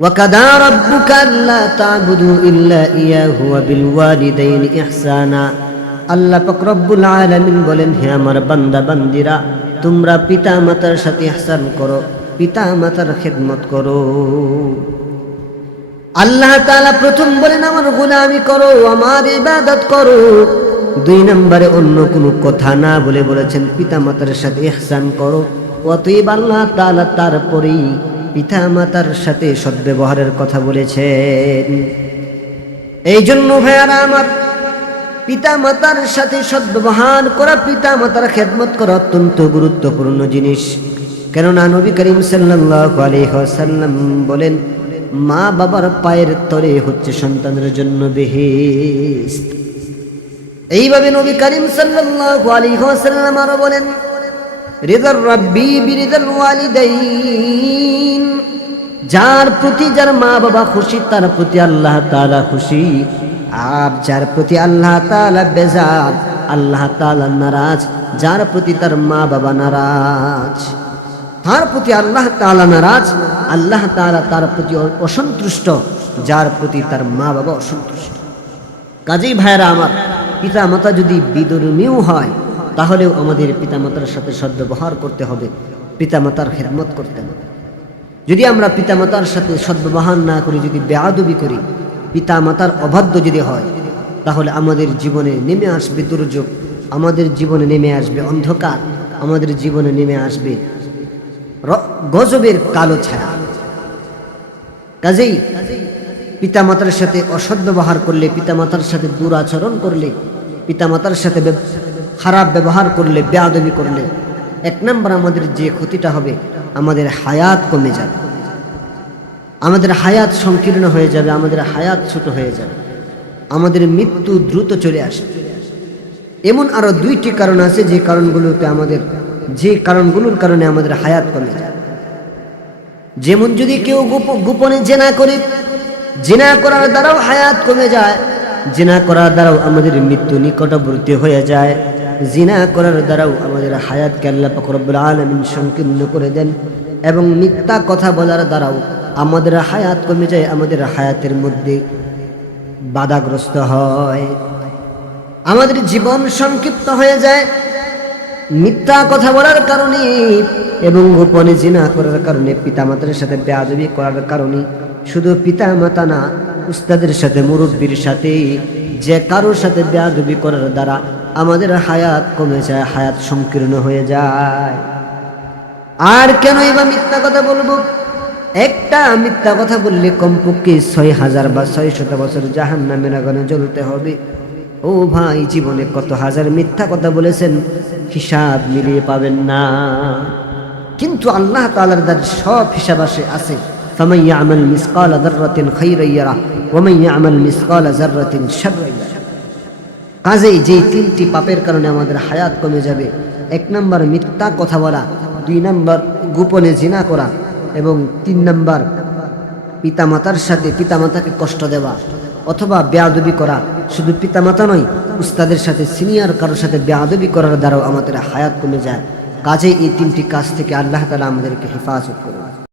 وَقَضَى رَبُّكَ أَلَّا تَعْبُدُوا إِلَّا إِيَّاهُ وَبِالْوَالِدَيْنِ إِحْسَانًا। আল্লাহ পাক রব্বুল আলামিন বলেন, হে আমার বান্দা বান্দিরা, তোমরা পিতা মাতার সাথে ইহসান করো, পিতা মাতার খেদমত করো। আল্লাহ তাআলা প্রথম বলেন আমার গোলামি করো, আমার ইবাদত করো। 2 নম্বরে অন্য কোনো কথা না বলে বলেছেন পিতা মাতার সাথে ইহসান করো। অতএব আল্লাহ তাআলা তারপরেই পিতা মাতার সাথে সদ্ব্যবহারের কথা বলেছেন। এই জন্য ভাইয়ারা আমার, পিতা মাতার সাথে সদ্ব্যবহার করা, পিতা মাতার খেদমত করা অত্যন্ত গুরুত্বপূর্ণ জিনিস। কেননা নবী করিম সাল্লাল্লাহু আলাইহি ওয়াসাল্লাম বলেন, মা বাবার পায়ের তলে হচ্ছে সন্তানের জন্য বেহেশত। এইভাবে নবী করিম সাল্লাল্লাহু আলাইহি ওয়াসাল্লাম আরো বলেন, রিদার রাব্বি বিরিদাল ওয়ালিদাইন, যার প্রতি যার মা বাবা খুশি তার প্রতি আল্লাহ তাআলা খুশি, আর যার প্রতি আল্লাহ তাআলা বেজার, আল্লাহ তাআলা নারাজ, যার প্রতি তার মা বাবা নারাজ, তার প্রতি আল্লাহ তাআলা নারাজ, আল্লাহ তাআলা তার প্রতি অসন্তুষ্ট, যার প্রতি তার মা বাবা অসন্তুষ্ট। কাজেই ভাইরা আমার, পিতা মাতা যদি বিধর্মীয় হয় তাহলেও আমাদের পিতা মাতার সাথে সদ্ব্যবহার করতে হবে, পিতা মাতার খেদমত করতে হবে। যদি আমরা পিতা মাতার সাথে সদ্ব্যবহার না করি, যদি বেয়াদবি করি, পিতা মাতার অবাধ্য যদি হয়, তাহলে আমাদের জীবনে নেমে আসবে দুর্যোগ, আমাদের জীবনে নেমে আসবে অন্ধকার, আমাদের জীবনে নেমে আসবে গজবের কালো ছায়া। কাজেই পিতা মাতার সাথে অসৎ ব্যবহার করলে, পিতা মাতার সাথে দুরাচরণ করলে, পিতা মাতার সাথে খারাপ ব্যবহার করলে, বেয়াদবি করলে, 1 নম্বর আমাদের যে ক্ষতিটা হবে, আমাদের হায়াত কমে যাবে, আমাদের হায়াত সংকীর্ণ হয়ে যাবে, আমাদের হায়াত ছোট হয়ে যাবে, আমাদের মৃত্যু দ্রুত চলে আসবে। এমন আরো 2টি কারণ আছে যে কারণগুলোর কারণে আমাদের হায়াত কমে যায়। যেমন যদি কেউ গোপনে জিনা করে, জিনা করার দ্বারাও হায়াত কমে যায়, জিনা করার দ্বারাও আমাদের মৃত্যু নিকটবর্তী হয়ে যায়, জিনা করার দ্বারাও আমাদের হায়াতকে আল্লাহ পাক রব্বুল আলামিন সংকীর্ণ করে দেন, এবং মিথ্যা কথা বলার দ্বারাও আমাদের হায়াত কমে যায়, আমাদের হায়াতের মধ্যে বাধাগ্রস্ত হয়, আমাদের জীবন সংক্ষিপ্ত হয়ে যায়। মিথ্যা কথা বলার কারণে এবং গোপনে জিনা করার কারণে, পিতা মাতার সাথে বেয়াদবি করার কারণে, শুধু পিতা মাতা না, উস্তাদের সাথে, মুরব্বীর সাথে, যে কারোর সাথে বেয়াদবি করার দ্বারা আমাদের হায়াত কমে যায়, হায়াত সংকীর্ণ হয়ে যায়। আর কেনই বা মিথ্যা কথা বলবো? একটা মিথ্যা কথা বললে কমপক্ষে 6000 বা 600 বছর জাহান্নামের আগুনে জ্বলতে হবে। ও ভাই, জীবনে কত হাজার মিথ্যা কথা বলেছেন, হিসাব মিলিয়ে পাবেন না। কিন্তু আল্লাহ তাআলার দ্বারা সব হিসাব আছে। ফামান ইয়ামাল মিসকালা যাররাতিন খায়রান ইয়ারা ওয়া মান ইয়ামাল মিসকালা যাররাতিন শাররান ইয়ারা। কাজেই যে 3টি পাপের কারণে আমাদের হায়াত কমে যাবে, 1 নম্বর মিথ্যা কথা বলা, 2 নম্বর গোপনে জিনা করা, এবং 3 নম্বর পিতামাতার সাথে, পিতামাতাকে কষ্ট দেওয়া অথবা বেয়াদবি করা। শুধু পিতামাতা নয়, উস্তাদের সাথে, সিনিয়র কারোর সাথে বেয়াদবি করার দ্বারাও আমাদের হায়াত কমে যায়। কাজেই এই 3টি কাজ থেকে আল্লাহ তাআলা আমাদেরকে হেফাজত করুন।